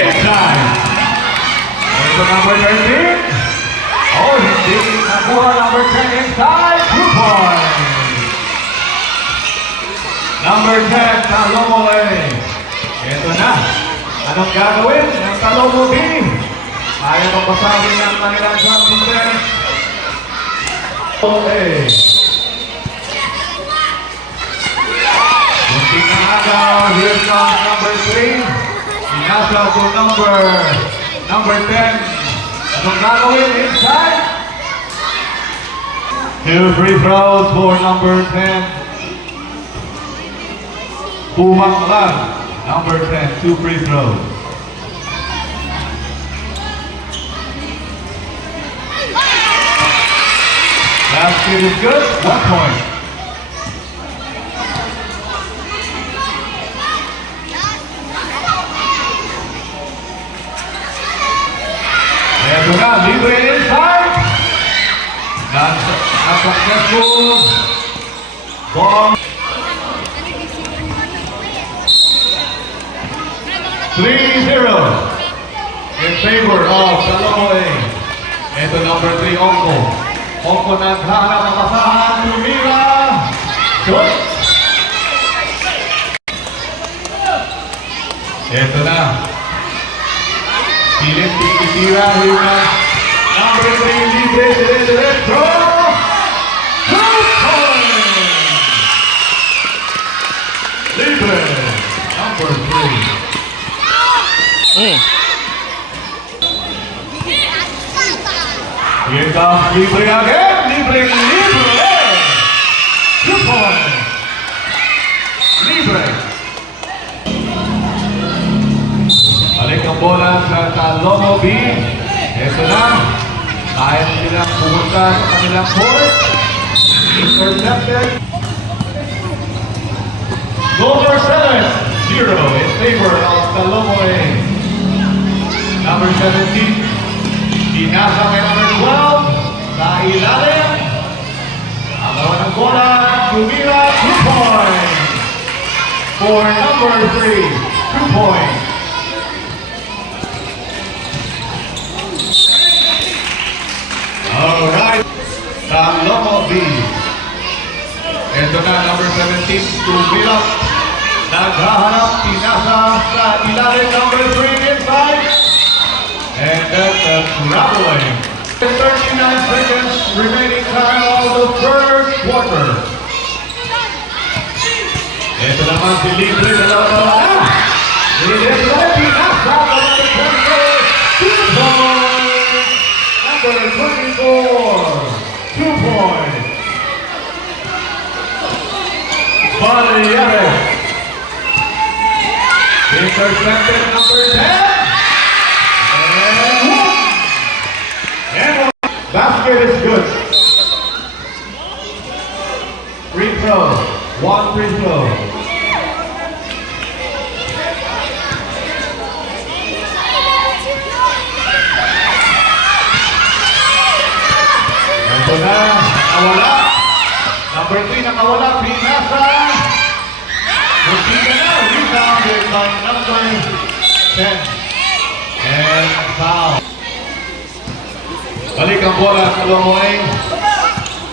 Inside. Ito number 13. Oh, hindi nakuha number 10 inside. 2 points. Number 10, Talomole. Ito na. Anong gagawin ng Talomole? Ayaw magpasabi ng kanilang shot defense. Okay. Munting na agaw. Here comes number 3. Inasa to number 10. Anong gagawin inside? 2 free throws for number 10. Pumang lang. Number 10, 2 free throws. Basket is good, 1 point. Eto na, libre inside. Not successful. Bomb. 3-0 in favor of Talomole. Ito number 3, Ongko. Ongko naghahanap ng kasahan. Tumira. Shoot. Ito na. Pilit, titira. Number 3, libre, diretso. 2 points. Libre. Number 3. Here comes libre again. Libre. 2 points. Libre. Balik ang bola sa Talomole. Ito na. Kaya nilang pumunta sa kanilang court. Intercepted. Number 7-0 in favor of Talomole. Number 17. Inasa kay number 12. Sa ilalim. Ang gawa ng bola. Tumira. 2 points. For number 3. 2 points. Alright. Talomole. Ito na, number 17. Tumira. Naghahanap. Inasa sa ilalim. Number 3 inside. And that's a traveling. 39 seconds remaining time of the third quarter. Ito naman si Libre. Dalawa na. Libre. Pinasa. Number 24. 2 points. Number 24. 2 points. Baleares. Intercepted number 10. Basket is good. Free throw. 1 free throw. Ito na. Nakawala. Number 3 nakawala. Pinasa. Musika na. Rebounded by number 10. And foul. Balik ang bola sa Talomole.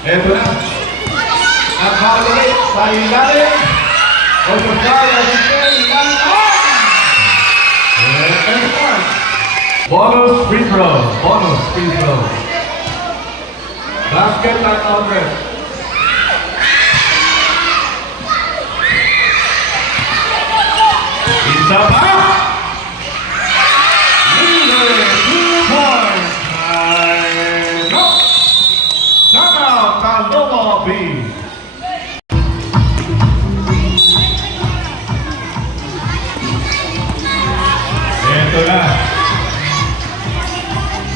Ito na. Nagkakalik sa ilalim. Ososay, asisten, ilalim. And one. Bonus free throw. Bonus free throw. Basket at Alfred. Isa pa.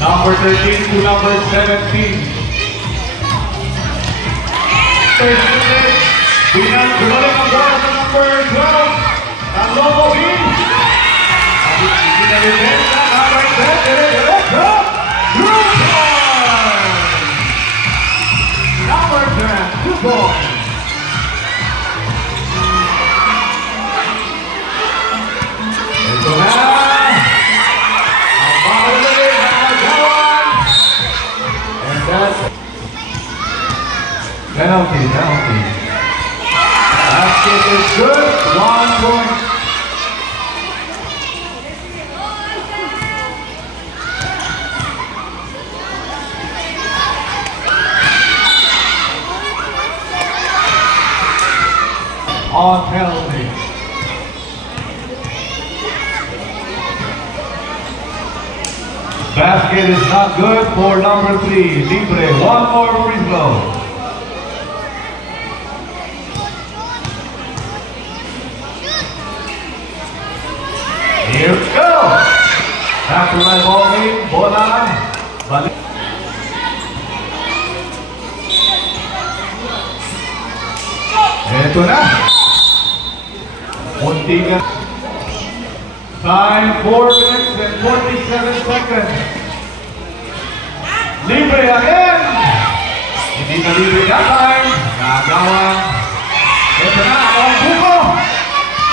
Number 13 to number 17. Bumalik ang bola sa number 12. Talomole. Pinalipensa. Number 10. Diretso. 2 points. Number 10. 2 points. Ito na. Penalty. Basket is good. 1 point. On penalty. Basket is not good for number 3, Libre. One more free throw. Here we go. Back to my ball game. Bola. Balik. Ito na. Muntingan. Time 4 minutes and 47 seconds. Libre again. Hindi na libre that time. Nagawan. Ito na. Ang buko.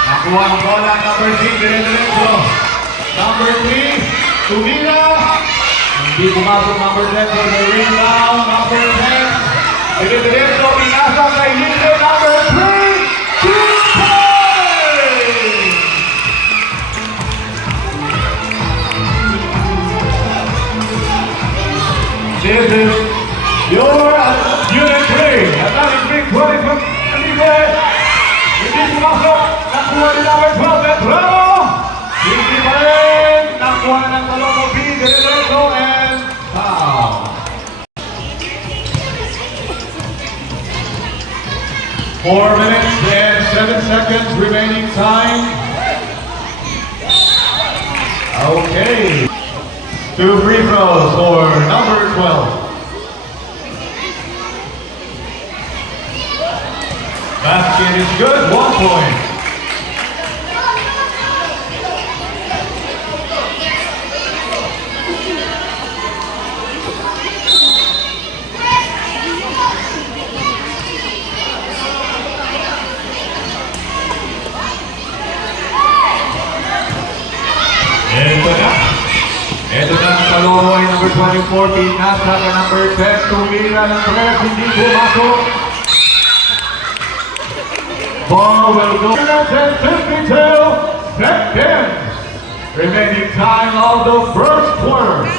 Nakuha ang bola. Number 6. Diretso. Number 3. Tumira. Hindi pumasok number 10 for the rebound. Number 10. Diretso. Pinasa kay Libre. Number 3. 2 points. This is your unit 3. Another big 20 from Libre. Hindi pumasok. Nakuha ni number 12. Petrano. Hindi pa rin. Nakuha ng Talomo B. Diretso and foul. Four minutes and 7 seconds remaining time. Okay. 2 free throws for number 12. Basket is good, 1 point. Ito na ang Talomo ay number 24, Pinasa ka number 10, tumira ng press, hindi pumasok. Ball will go. 52 seconds. Remaining time of the first quarter.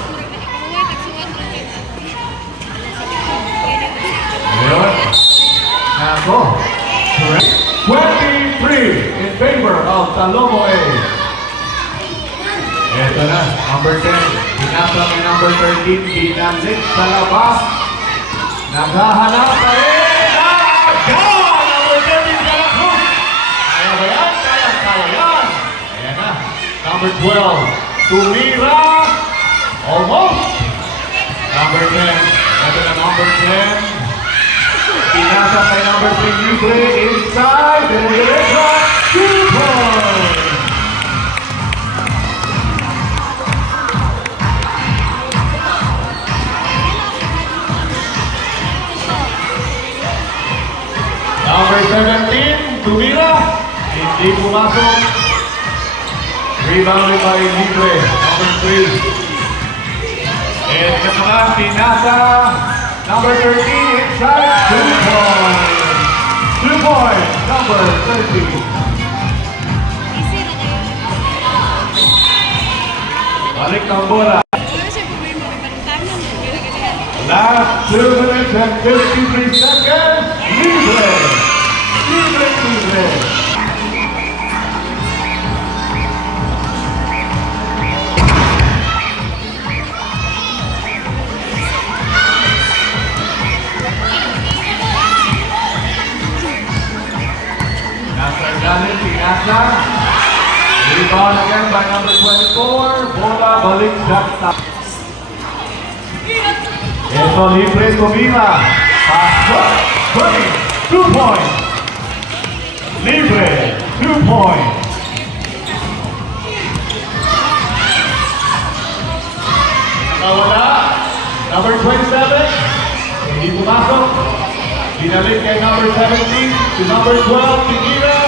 Ayun. Ako. 23 in favor of Talomo A. Ito na, number 10. Pinasa ni number 13. Pinalik sa labas. Naghahanap pa rin. Nagawa! Number 13 sa labas. Kaya ba yan? Kaya yan. Ayan na. Number 12. Tumira. Almost. Number 10. Ito na number 10. Pinasa kay number 3. Libre inside. Diretso. 2 points. Number 17, Tumira. Hindi pumasok. Rebounded by Libre. Number 3. And naman, Pinasa. Number 13, inside. 2 points. 2 points. Number 13. Balik ng bola. Last 2 minutes and 53 seconds. Libre. Libre. Pinasa. Rebound again by number 24. Bola balik sa Ito Libre Tumira. Pass. 2 points. Libre. 2 points. Nawala. Number 27. Hindi pumasok. Binalik kay number 17 to number 12, Tigira.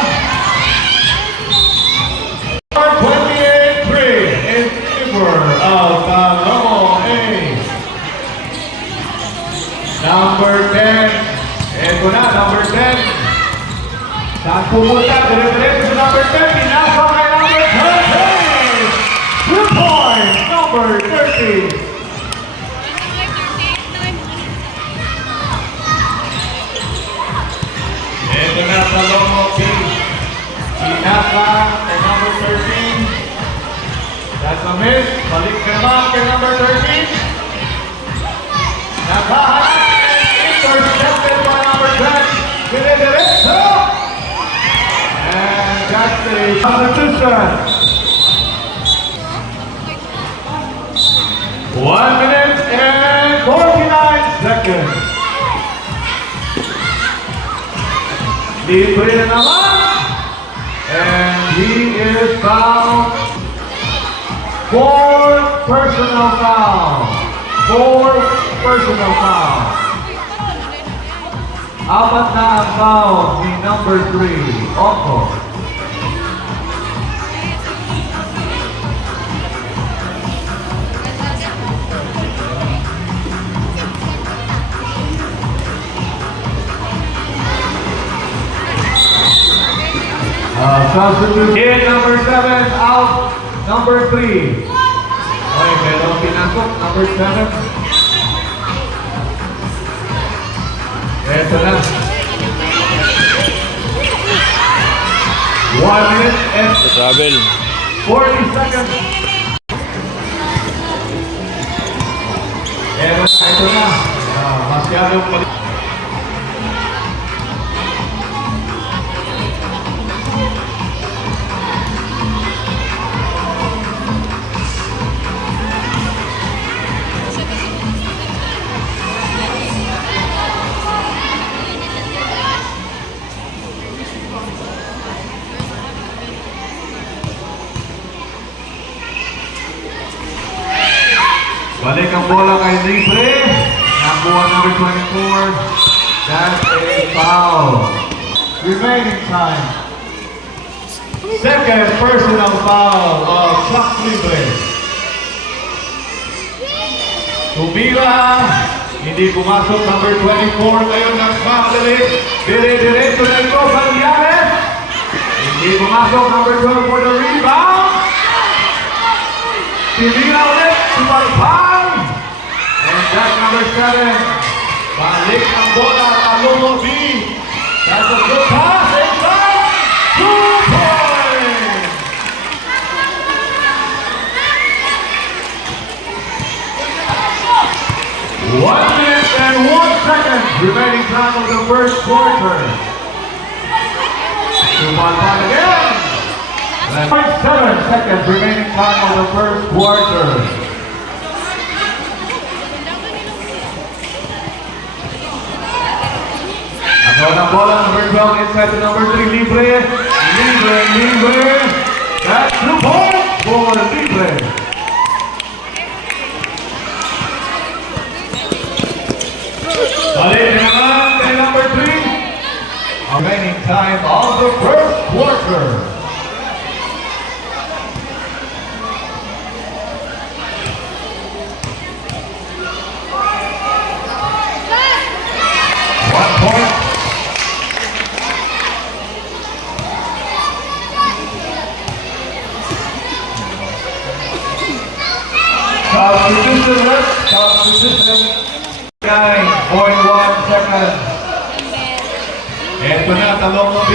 Number 28, 3 in favor of Talomo A. Number 10, Edwin. pumunta dire-diretso sa number 30. Nasa kay number 30. 2 points, number 30. Ito na sa Lomo King. Sinaka kay number 13. That's a miss. Balik naman kay number 13. Nakahanap and intercepted by number 10. Dire-diretso. And that's the substitution. 1 minute and 49 seconds. Libre na naman. And he is fouled. 4 personal foul. 4 personal foul. Apat na ang foul ni number 3, Oko. Substitute in number 7, out number 3. Okay, merong pinasok, number 7. Ito na. 1 minute and Travel. 40 seconds. Ito na. Masyadong mali. Balik ang bola kay Libre. Nakuha number 24. That's a foul. Remaining time. Second personal foul of Chuck Libre. Tumira. Hindi pumasok number 24. Ngayon nagkamali. Dire-diretso na ito sa Liares. Hindi pumasok number 12 for the rebound. Tumira ulit. Sumalpang. And that's number 7. Balik ang bola sa Lomo B. That's a good pass. And that's 2 points. One minute and 1 second remaining time of the first quarter. Sumalpang again. 0.7 seconds remaining time of the first quarter. Agaw ng bola, number 12 inside to number 3, Libre. Libre. That's 2 points for Libre. Balik naman kay number 3. Remaining time of the first quarter. Substitution 9.1 seconds. Ito na, talong ng B.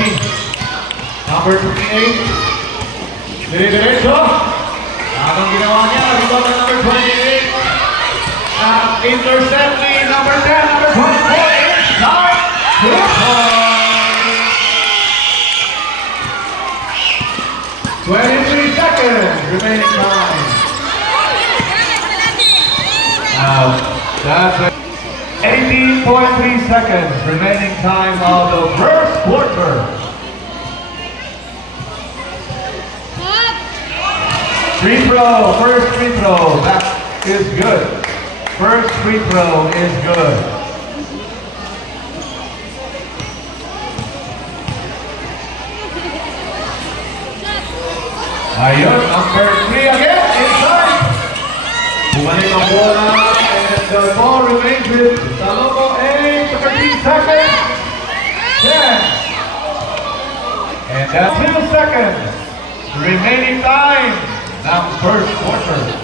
Number 28. Dire-diretso. Anong ginawa niya? Rebound na number 28. Intercept ni number 10, number 24. Inside. 2 points. 23 seconds remaining time. That's 18.3 seconds remaining time of the first quarter. Free throw, first free throw, that is good. First free throw is good. Ayun, number 3 again, inside. Bumalik ang bola. The ball remains with Salomo 8, 13 seconds. 10, And that's 2 seconds. Remaining time ng first quarter.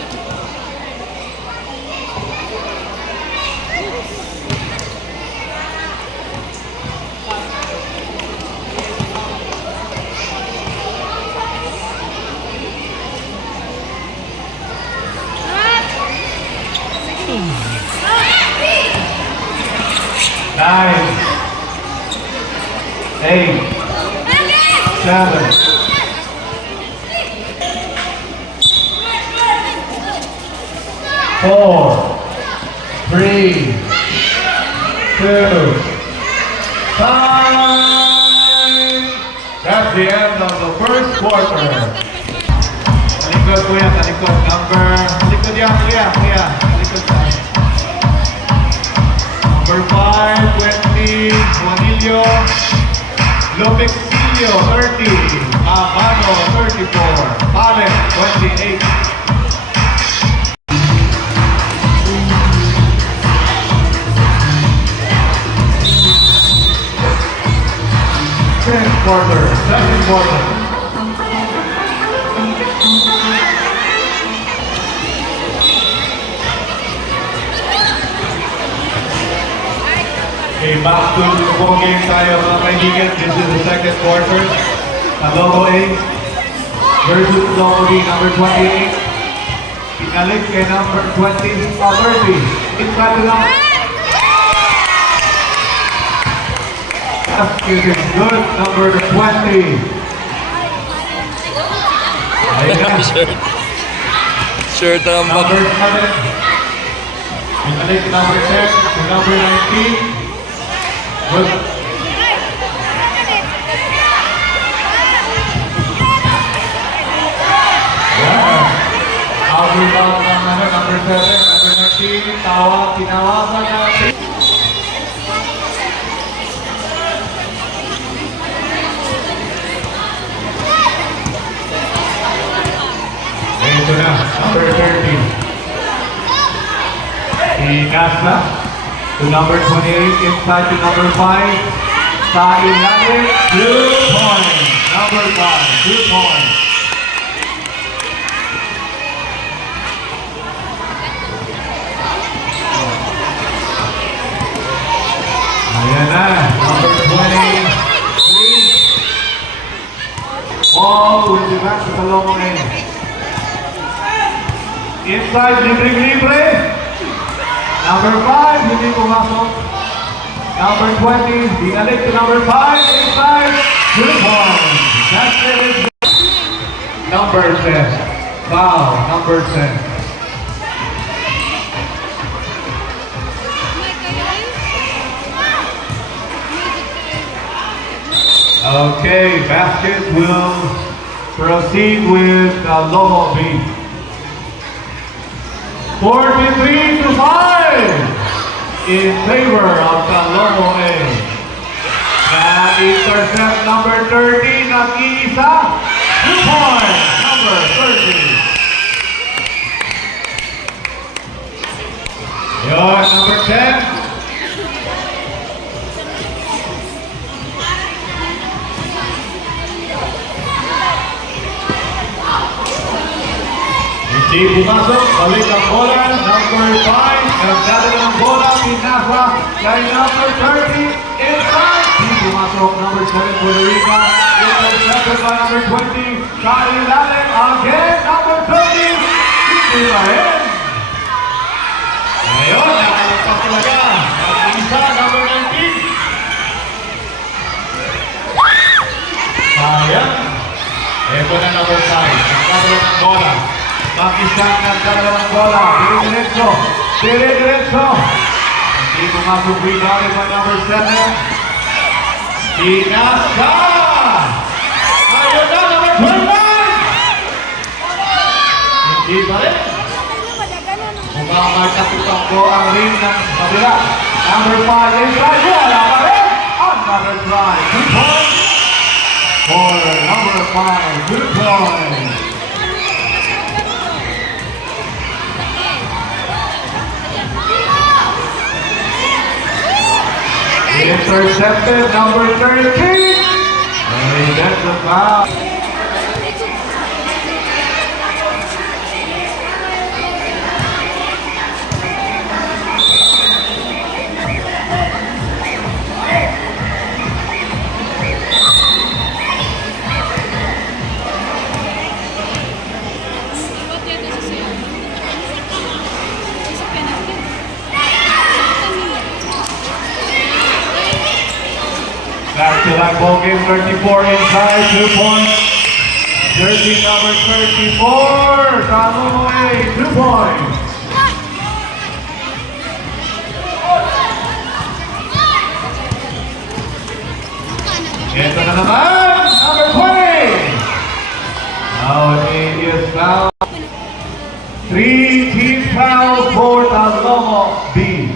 Nine, 8, 7, 4, 3, 2, time! That's the end of the first quarter. Talikod kuya, talikod. Talikod yan kuya. Talikod tayo. Number 5, 20, Juanillo. Lopexillo, 30. Amano, 34. Palen, 28. Second quarter. Okay, back to the ball game tayo mga kaibigan. This is the second quarter. Logo A versus Logo B, number 28. Pinalik kay number 30. Inside the line. Basket is good, number 20. Ayan. Shirt ang Number 7. Pinalik number 10 to number 19. Good. Yeah. Out rebound ng number 7, number 19. Tinawagan natin. Ito na, number 30. Inasa to number 28, inside to number 5. Sa ilalim, 2 points. Number 5, 2 points. Ayan na, number 23. All with the back to the long end. Inside, libre. Number 5, hindi pumasok. Number 20, binalik to number 5, inside, 2 points. That's it. Number 10, foul, number 10. Okay, basket will proceed with Lomo B. 43 to 5 in favor of the Lomo A. Intercept number 30, nag-iisa. 2 points, number 30. Yun, number 10. Hindi pumasok, balik ang bola, number 5, nagdala ng bola, pinasa, kay number 30, inside, hindi pumasok, number 7, Puerto Rico, intercepted by number 20, sa ilalim, again, number 30, hindi ba rin? Ngayon, nakalagpas talaga, nag-isa, number 19. Sayang, ito na number 5, nagdala ng bola. Pakistan nagdala ng bola, dire-diretso. Hindi pumasok rebound by number 7. Inasa! Ayun na, number 29! Hindi pa rin. Mukhang may kapitakbo ang ring ng kabila. Number 5 inside, wala pa rin. Another try, 2 points. For number 5, 2 points. Intercepted, number 13. And that's a foul. Back to that ball game, 34 inside, 2 points. Jersey number 34, Taloy, 2 points. Ito na naman, number 20. Now it is foul. 3 team foul for Talomo B.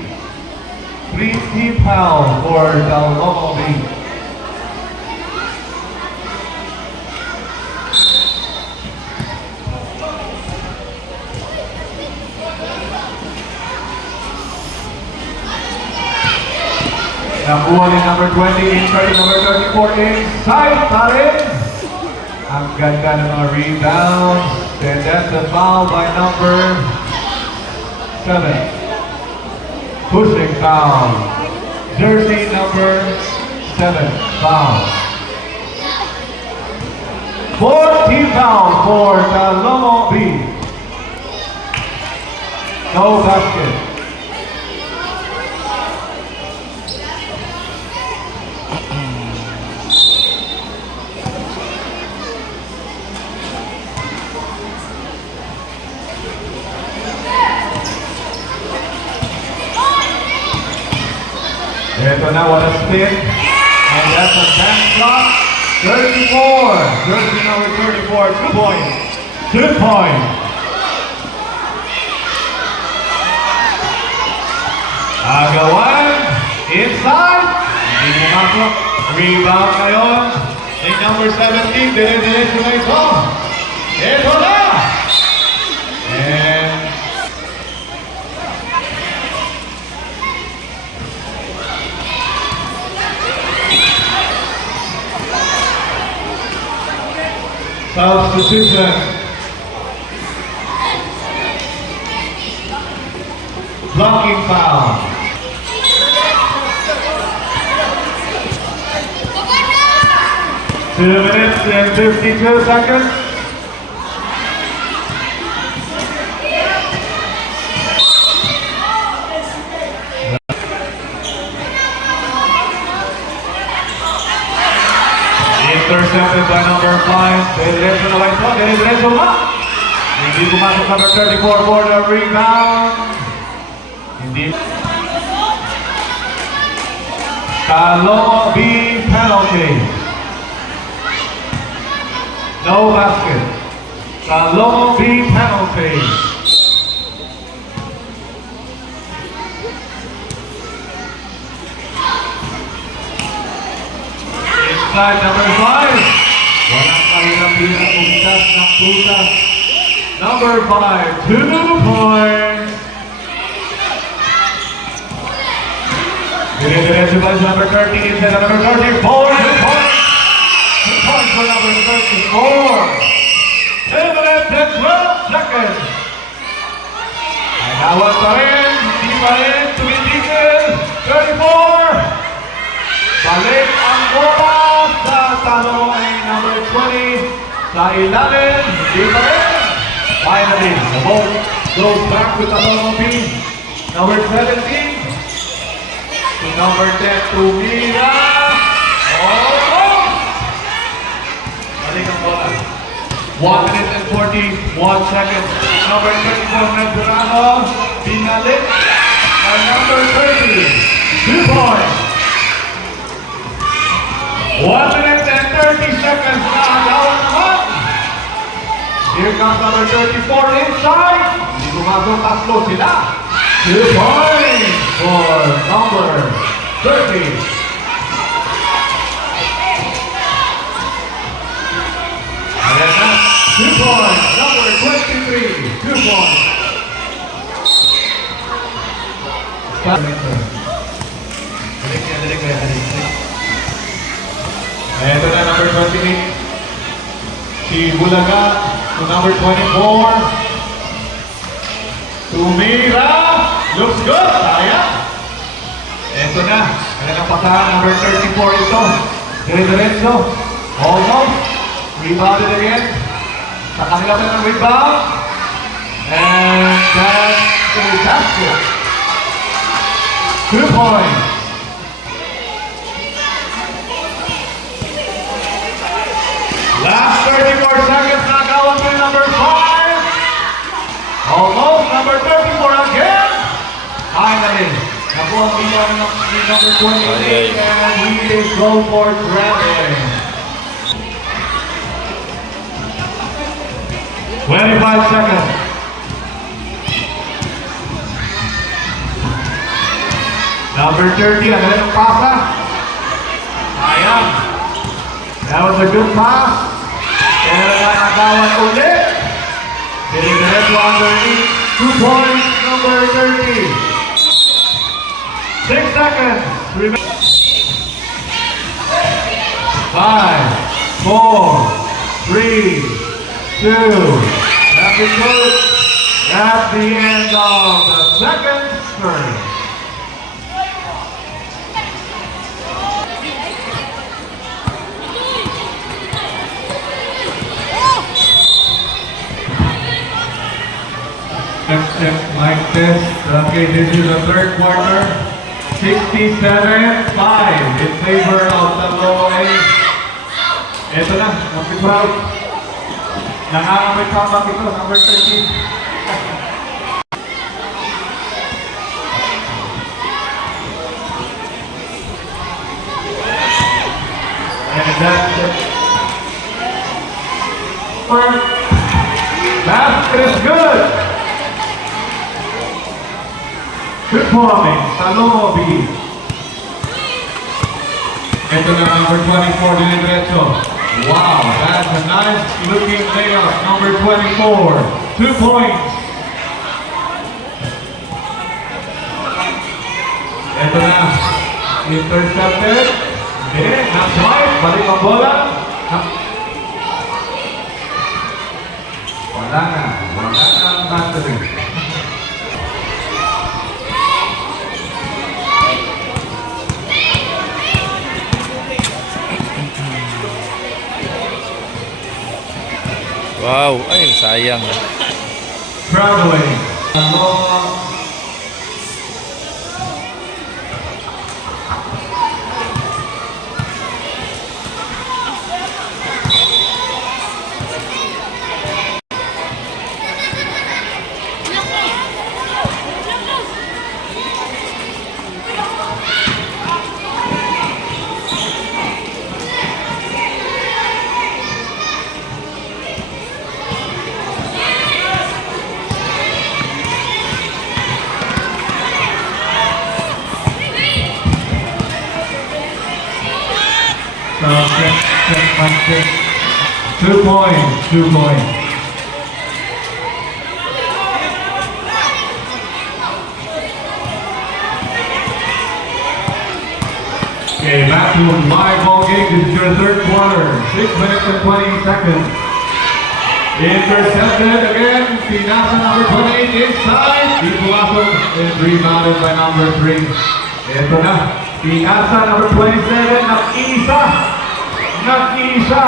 3 team foul for Talomo B. Nakuha ni number 20, inside number 34, inside pa rin. Ang ganda ng mga rebounds. And that's a foul by number 7. Pushing foul. Jersey number 7, foul. 14 foul for Talomo B. No basket. Ito na, what a spin. And that's a back shot. 34. Jersey number 34, 2 points. 2 points. Agawan. Inside. Hindi pumasok. Rebound ngayon. Ni number 17. Dire-diretso na ito. Ito na. And substitution. Blocking foul. Two minutes and 52 seconds. Intercepted by number 5. Diretso na ba ito? Diretso na. Hindi pumasok number 34 for the rebound. Hindi. Talomo B penalty. No basket. Talomo B penalty. Inside number 5. Walang kahirap-hirap umtas ng putas. Number 5, 2 points. Dire-diretso ba sa number 30 inside number 34, 2 points. 2 points for number 34. 2 minutes and 12 seconds. Ay nawag pa rin, hindi pa rin, tumitigil. 34. Balik ang bola sa Talomo ay number 20 sa ilalim, hindi pa rin. Finally, the ball goes back to Talomo B. Number 17 to number 10 to Mira. Almost! Balik ang bola. 1 minute and 41 seconds. Number 24, Medrano. Binalik. And number 30, 2 points. 1 minute and 30 seconds na agawan naman. Here comes number 34 inside. Hindi gumagong tatlo sila. 2 points for number 30. Ayan na. 2 points. Number 23. 2 points. Dalik. Ito na, number 28. Si Bulaga to number 24. Tumira. Looks good. Sayang. Ito na. Kailangan pasahan. Number 34 ito. Dire-diretso. Almost. Rebounded again. Sa kanila pa ng rebound. And that's a basket. 2 points. Last 34 seconds. Nakawan to number 5. Almost. Number 34 again. Finally. Nakuha ang bilang ni number 28. And he is go for traveling. 25 seconds. Number 30, ang galing ng pasa. Ayan. That was a good pass. Pero nakakawan ulit. Dinidiretso underneath. 2 points, number 30. 6 seconds. 5, 4, 3, 2. That's it, coach. That's the end of the second term. Step like this. Okay, this is the third quarter. 67-5 in favor of the low A. Ito na, happy proud. Nangangamoy comeback ito, number 13. And that's it. Basket is good. Good morning, Salomo B. Ito na number 24, Dinidiretso. Wow, that's a nice looking layup. Number 24, 2 points. Ito na, intercepted. Hindi, not quite. Balik ang bola. Wala na ang battery. Wow, ay sayang. Traveling. Check. 2 points, 2 points. Okay, back to live ball game. This is your third quarter. 6 minutes and 20 seconds. Intercepted again. Pinasa number 28 inside. Ipulason is rebounded by number 3. Ito na. Pinasa number 27. Nag-iisa.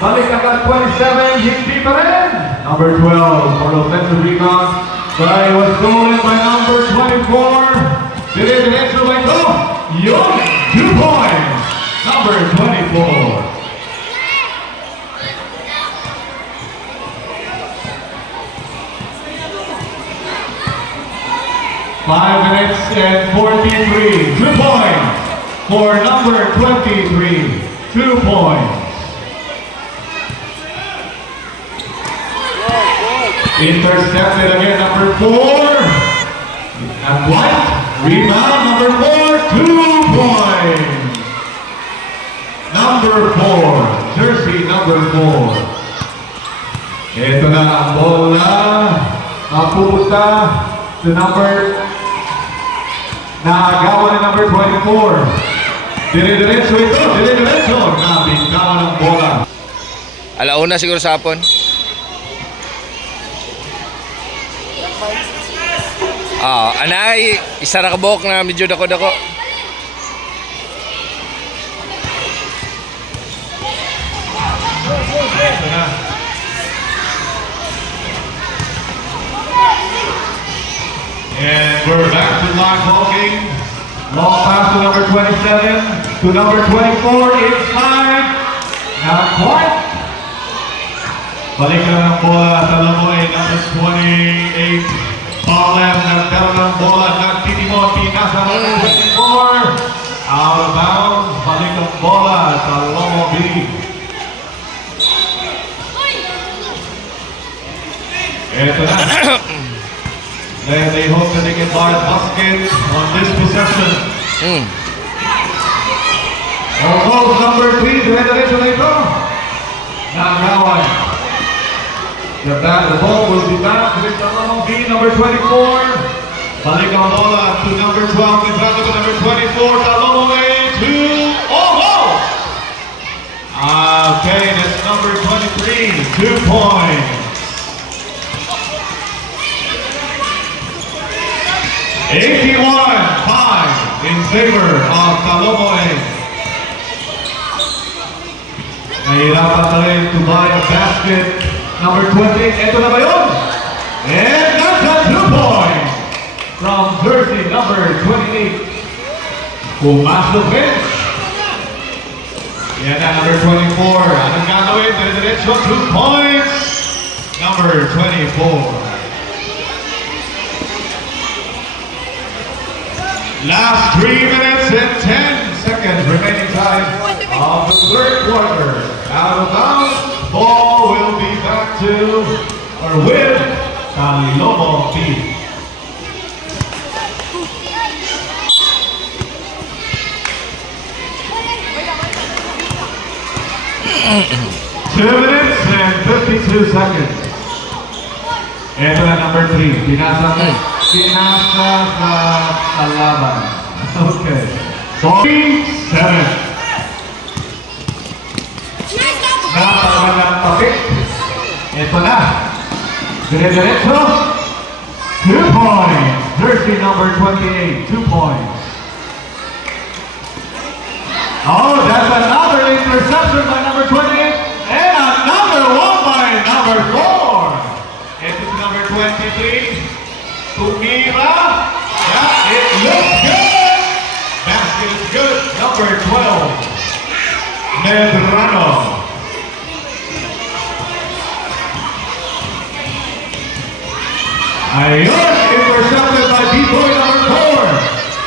Balik agad 27. Hindi pa rin. Number 12 for offensive rebound. But it was stolen by number 24. Dinidiretso by Yun. 2 points. Number 24. Five minutes and 43. 2 points for number 23. 2 points. Intercepted again, number 4. And White. Rebound, number 4. 2 points. Number 4. Jersey number 4. Ito na ang bola. Mapupunta to number. Naagawan ni number 24. Dire-diretso ito, dire-diretso. Nabingkawan ng bola. Alauna siguro sa hapon. Anay, isa na kabok na medyo dako-dako. Ito na. And we're back to live ball game. Long pass to number 27, to number 24, inside. Not quite. Balikan ng bola sa Lamoy, number 28. Paulem, nagkaroon ng bola, nagtitimon, pinasa number 24. Out of bounds, balik ang bola sa Lomo B. Ito na. Then they hope that they can buy a basket on this possession. Almost number 3, dire-diretso na ito. Nagawan. The ball will be back with the Lomo B, number 24. Balik ang bola to number 12, entrando to number 24, Lomo A, 2, oh! Okay, that's number 23, 2 points. 81-5 in favor of Talomoy. Nahirapan na rin to buy a basket. Number 20, eto na ba yun? And that's a 2 points from jersey number 28. Pumasok bench. Yan na, number 24. Anong gagawin? Dire-diretso, 2 points. Number 24. Last 3 minutes and 10 seconds remaining time of the third quarter. Out of bounds, ball will be back to, or with, Lomo B. Two minutes and 52 seconds. Ito na number 3. Pinasa sa kalaban. Okay. 47. Napakalang papit. Ito na. Dire-diretso. 2 points. Jersey number 28. 2 points. Oh, that's another interception by number 28. And another one by number 4. It is number 23. Tumira. Yeah, it looks good. Basket is good. Number 12. Medrano. Ayun, intercepted by B-Boy number 4.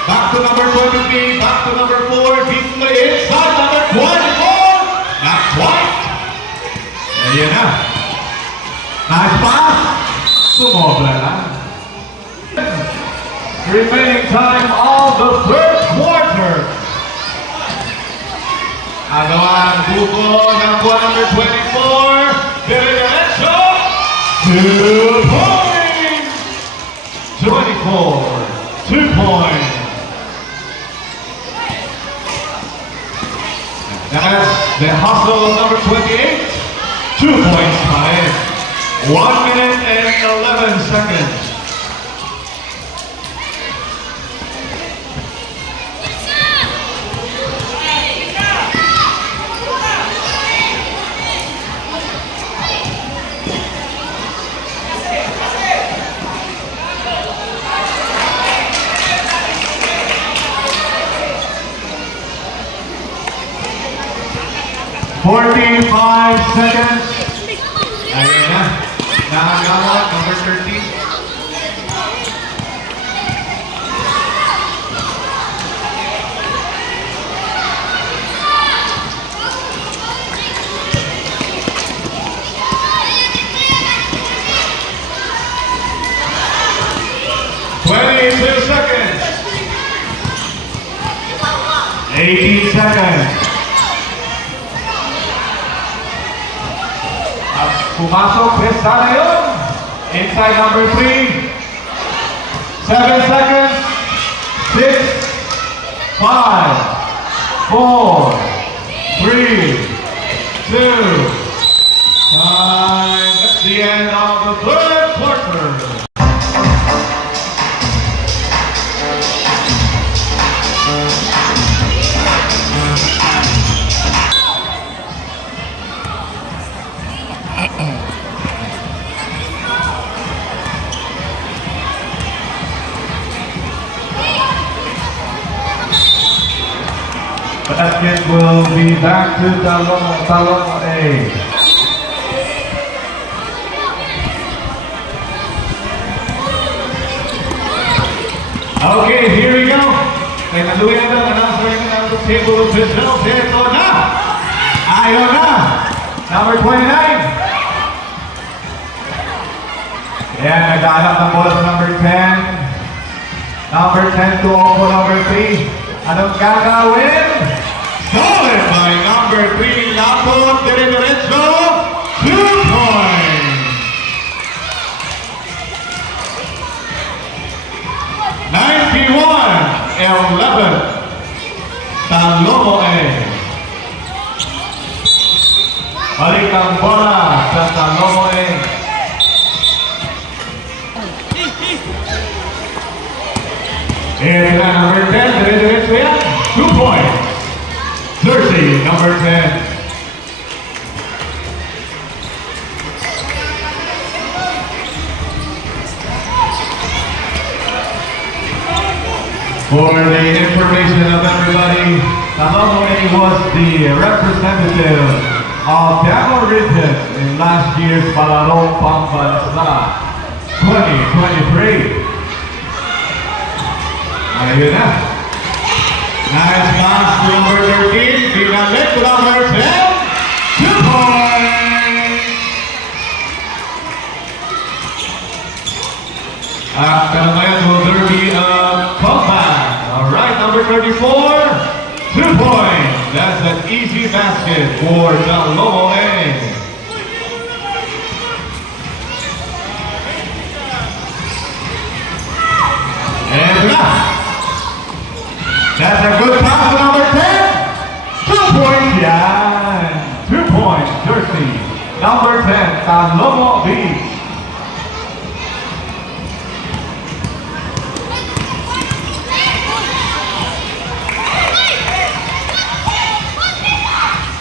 Back to number 23, back to number 4. B-Boy inside number 24. Not quite. Ayun na. Nice pass. Sumobra lang. Remaining time of the third quarter. Agawan Buko ng buwan number 24. Dire-diretso. 2 points. 24. 2 points. That's the hustle of number 28. 2 points pa rin. 1 minute and 11 seconds. Forty-five seconds. Ayun na. Nakagawa, number 13. Seconds. 18 seconds. Pumasok, pesta na yun. Inside number 3. 7 seconds. 6, 5, 4, 3, 2, time. That's the end of the third quarter. Basket will be back to Talon A. Okay, here we go. Kay naluyan na, announcer na ng table officials. Ito na! Ayaw na! Number 29. Ayan, naghahanap ng bola sa number 10. Number 10 to opo number 3. Anong gagawin? Stolen by number 3, Lapon Dire-Diretso, 2 points. 91-11, Talomo A. Balik ang bola sa Talomo A. And number 10, Dire-Diretso yan, 2 points. 30, number 10. For the information of everybody, Talomo A was the representative of Damaritan in last year's Palarong Pambansa 2023. Ayun na. Nice pass to number 13. Pinalik to number 10. 2 points. At ngayon, will there be a comeback? Alright, number 34. 2 points. That's an easy basket for Talomo A. And last. That's a good pass to number 10. 2 points, yeah. 2 points, jersey. Number 10, Talomo B.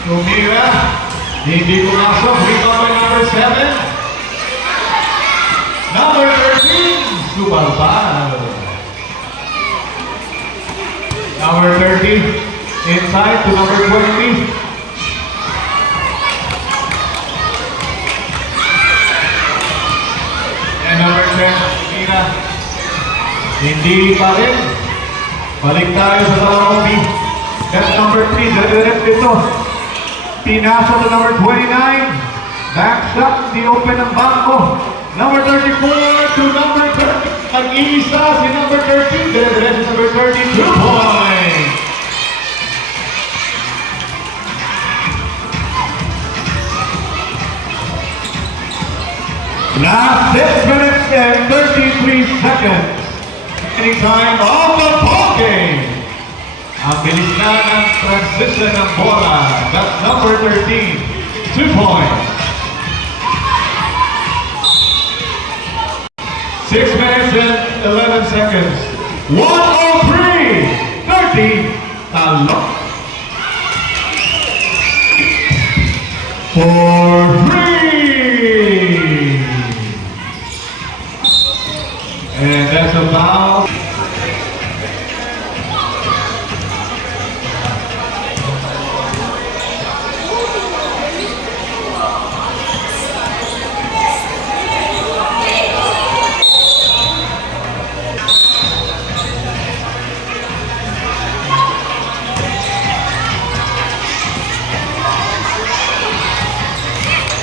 Tumira. Hindi pumasok. Rebound by number 7. Number 13, Subalbal. Number 30, inside to number 20. And number 10, Nina. Hindi pa rin. Balik tayo sa Talomo B. That's number 3, direct dito. Pinasok to number 29. Back shot, di open ang bangko. Number 34 to number 30. Nag-iisa si number 13. Dire-diretso number 30. 2 points. Last 6 minutes and 33 seconds. Anytime of the ball game. Ang bilis na ng transition ng bola. That's number 13. 2 points. 6 minutes and 11 seconds. 103, 30, Talomo. For 3. And that's a foul.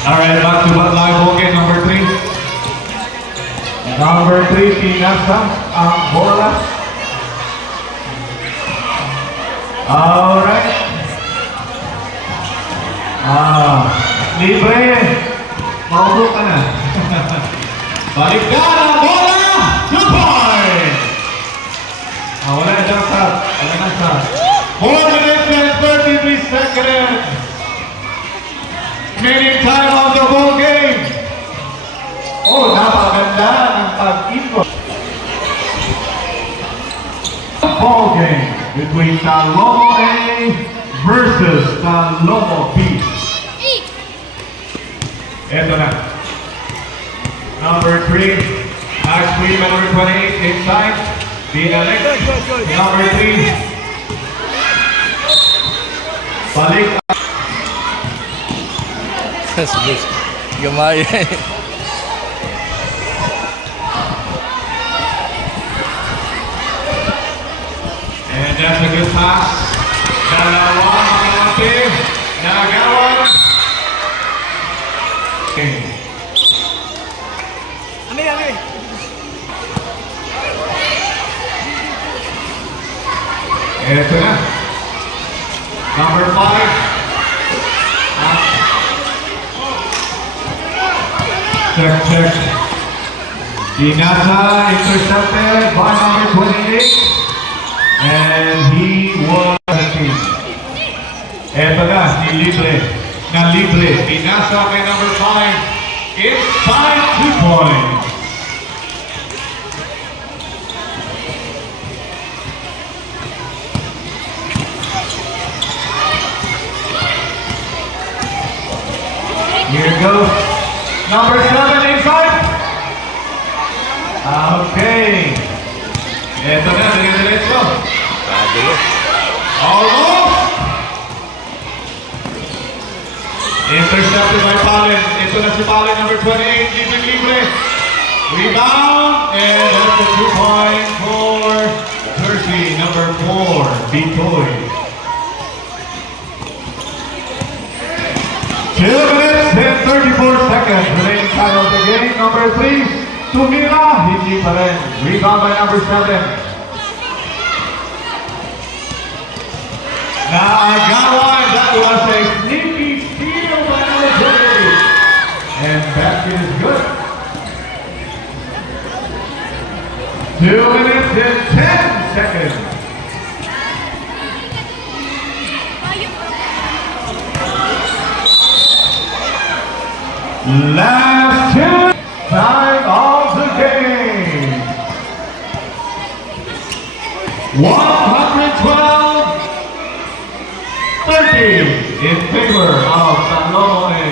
Alright, back to what live okay, number 3. Number 3, pinasa ang bola. Alright. Libre. Maulo ka na. Balikan ang bola. 2 points. Wala na dyan, sir. Wala na, sir. 4 minutes and between Talomo A versus Talomo B. Ito na. Number 3, Max Freeman, number 28, inside. Binalik. Number 3. Balik. Gamay. And that's a good pass. Dalawa, Makalaki. Nagawan. Okay. Ito na. Number 5. Check. Dinasa intercepted by number 28. And he was the team. Ito na, na libre. Dinasa kay number 5. Inside 2 points. Here it goes. Number 7 inside. Okay. Ito na, dire-diretso. Almost. Intercepted by Palen. Ito na si Palen, number 28. Libre. Rebound. And that's a 2-point for jersey number 4, Bitoy. 2 minutes and 34 seconds remaining time of the game. Number 3, Tumira, hindi pa rin. Rebound by number 7. Naagawan, that was a sneaky steal by number 28. And basket is good. 2 minutes and 10 seconds. Last time of the game. 112-30 in favor of Talomo A.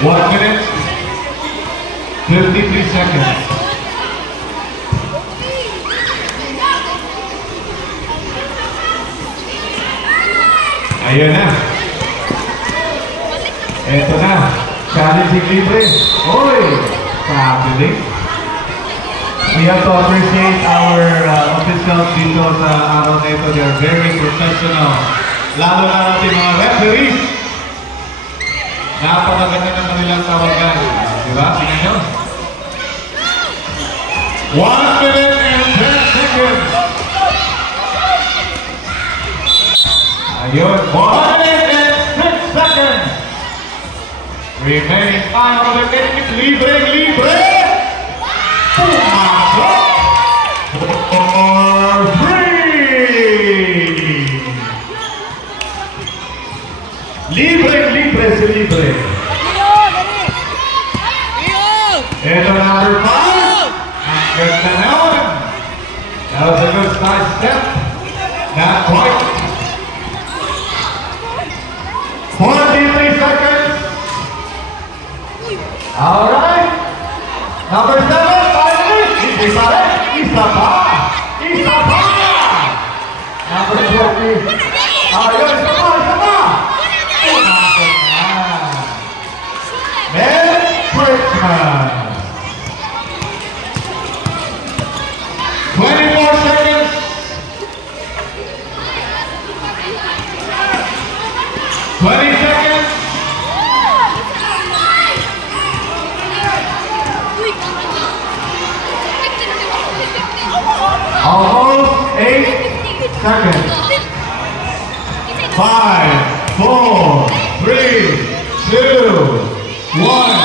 One minute, 53 seconds. Ayun na. Eto na. Challenging libre. Oy! Sabi. We have to appreciate our officials dito sa araw na ito. They are very professional. Lalo na natin mga referees. Napakaganda ng kanilang tawagan. Diba? Tingnan nyo. 1 minute and 10 seconds. Ayun. 1 minute and 6 seconds. Remaining time of the game. Libre. Pumasok. For 3. Libre si libre. Ito number 5. Ang ganda naman. That was a good side step. Not quite. 43 seconds. Alright. Number 7, finally. Isa pa. Number 20. Ayun, isa pa. Ben Brickman. 24 seconds. 20 seconds. Almost 8 seconds. 5, 4, 3, 2, 1.